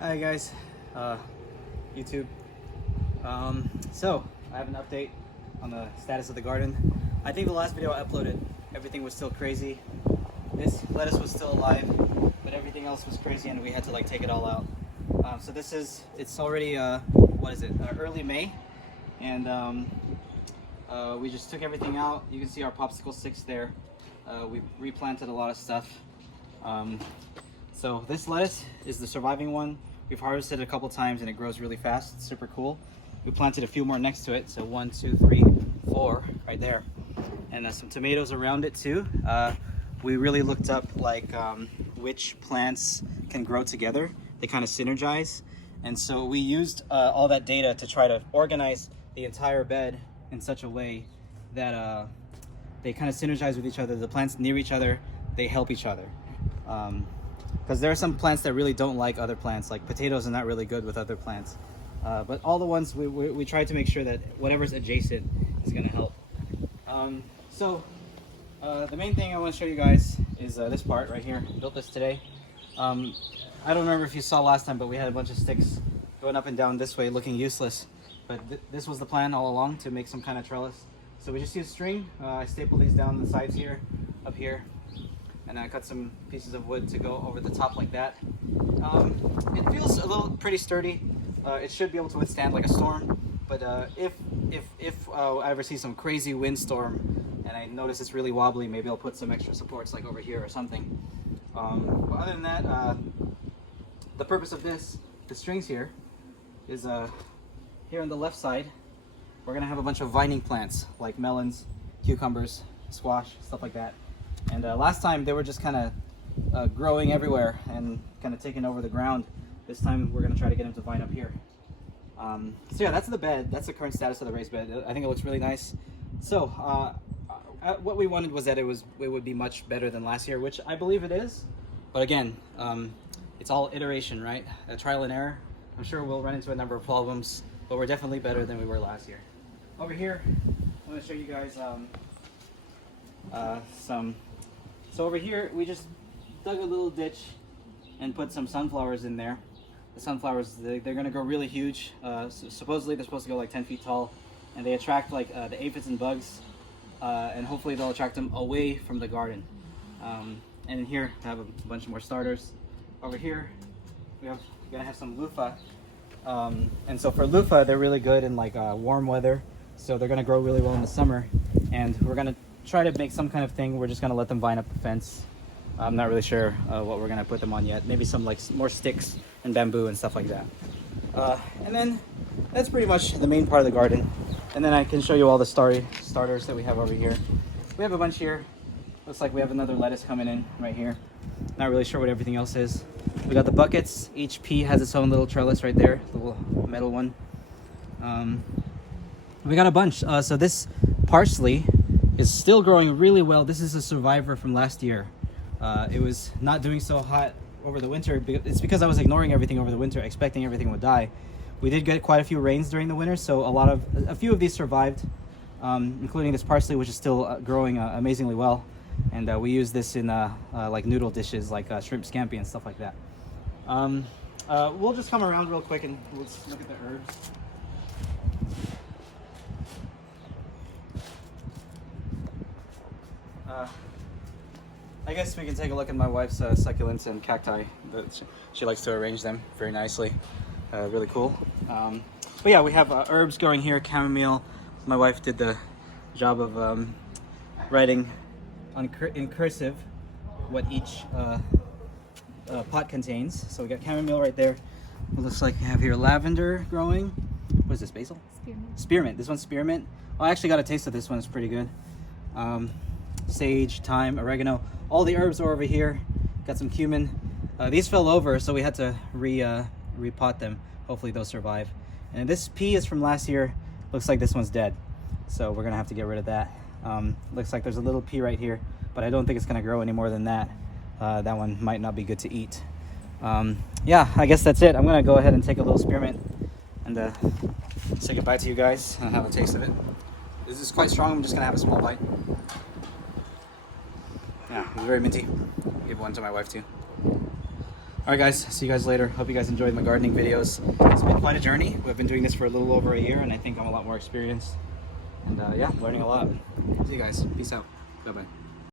Hi guys, YouTube. So I have an update on the status of the garden. I think the last video I uploaded, everything was still crazy. This lettuce was still alive, but everything else was crazy and we had to like take it all out. So it's already, what is it, early May, and we just took everything out. You can see our popsicle sticks there. We replanted a lot of stuff. So this lettuce is the surviving one. We've harvested it a couple times and it grows really fast. It's super cool. We planted a few more next to it. So 1, 2, 3, 4 right there. And some tomatoes around it too. We really looked up like which plants can grow together. They kind of synergize. And so we used all that data to try to organize the entire bed in such a way that they kind of synergize with each other. The plants near each other, they help each other. Because there are some plants that really don't like other plants, like potatoes are not really good with other plants. But all the ones, we try to make sure that whatever's adjacent is going to help. The main thing I want to show you guys is this part right here. I built this today. I don't remember if you saw last time, but we had a bunch of sticks going up and down this way looking useless. But this was the plan all along, to make some kind of trellis. So we just used string. I stapled these down the sides here, up here. And I cut some pieces of wood to go over the top like that. It feels a little pretty sturdy. It should be able to withstand like a storm. But if I ever see some crazy windstorm and I notice it's really wobbly, maybe I'll put some extra supports like over here or something. But other than that, the purpose of the strings here is here on the left side, we're gonna have a bunch of vining plants like melons, cucumbers, squash, stuff like that. And last time they were just kind of growing everywhere and kind of taking over the ground. This time we're going to try to get them to vine up here. So yeah, that's the bed. That's the current status of the raised bed. I think it looks really nice. So what we wanted was that it would be much better than last year, which I believe it is. But again, it's all iteration, right? A trial and error. I'm sure we'll run into a number of problems, but we're definitely better than we were last year. Over here, I'm going to show you guys So over here, we just dug a little ditch and put some sunflowers in there. The sunflowers, they're going to grow really huge. Supposedly they're supposed to go like 10 feet tall, and they attract like the aphids and bugs, and hopefully they'll attract them away from the garden. And in here, I have a bunch more starters. Over here, we're going to have some loofah. And so for loofah, they're really good in like warm weather, so they're going to grow really well in the summer. And we're going to try to make some kind of thing. We're just going to let them vine up the fence. I'm not really sure what we're going to put them on yet. Maybe some like more sticks and bamboo and stuff like that. And then that's pretty much the main part of the garden. And then I can show you all the starters that we have over here. We have a bunch here. Looks like we have another lettuce coming in right here. Not really sure what everything else is. We got the buckets. Each pea has its own little trellis right there, the little metal one. We got a bunch. So this parsley is still growing really well. This is a survivor from last year. It was not doing so hot over the winter. It's because I was ignoring everything over the winter, expecting everything would die. We did get quite a few rains during the winter, so a few of these survived, including this parsley, which is still growing amazingly well. And we use this in like noodle dishes, like shrimp scampi and stuff like that. We'll just come around real quick and let's look at the herbs. I guess we can take a look at my wife's succulents and cacti. She likes to arrange them very nicely. Really cool. But yeah, we have herbs growing here, chamomile. My wife did the job of writing in cursive what each pot contains. So we got chamomile right there. It looks like we have here lavender growing. What is this, basil? Spearmint. Spearmint. This one's spearmint. Oh, I actually got a taste of this one. It's pretty good. Sage, thyme, oregano. All the herbs are over here. Got some cumin. These fell over, so we had to repot them. Hopefully they'll survive. And this pea is from last year. Looks like this one's dead, so we're gonna have to get rid of that. Looks like there's a little pea right here, but I don't think it's gonna grow any more than that. That one might not be good to eat. Yeah, I guess that's it. I'm gonna go ahead and take a little spearmint and say goodbye to you guys and have a taste of it. This is quite strong. I'm just gonna have a small bite. Yeah, it's very minty. Give one to my wife too. All right, guys. See you guys later. Hope you guys enjoyed my gardening videos. It's been quite a journey. We've been doing this for a little over a year, and I think I'm a lot more experienced. And yeah, learning a lot. See you guys. Peace out. Bye-bye.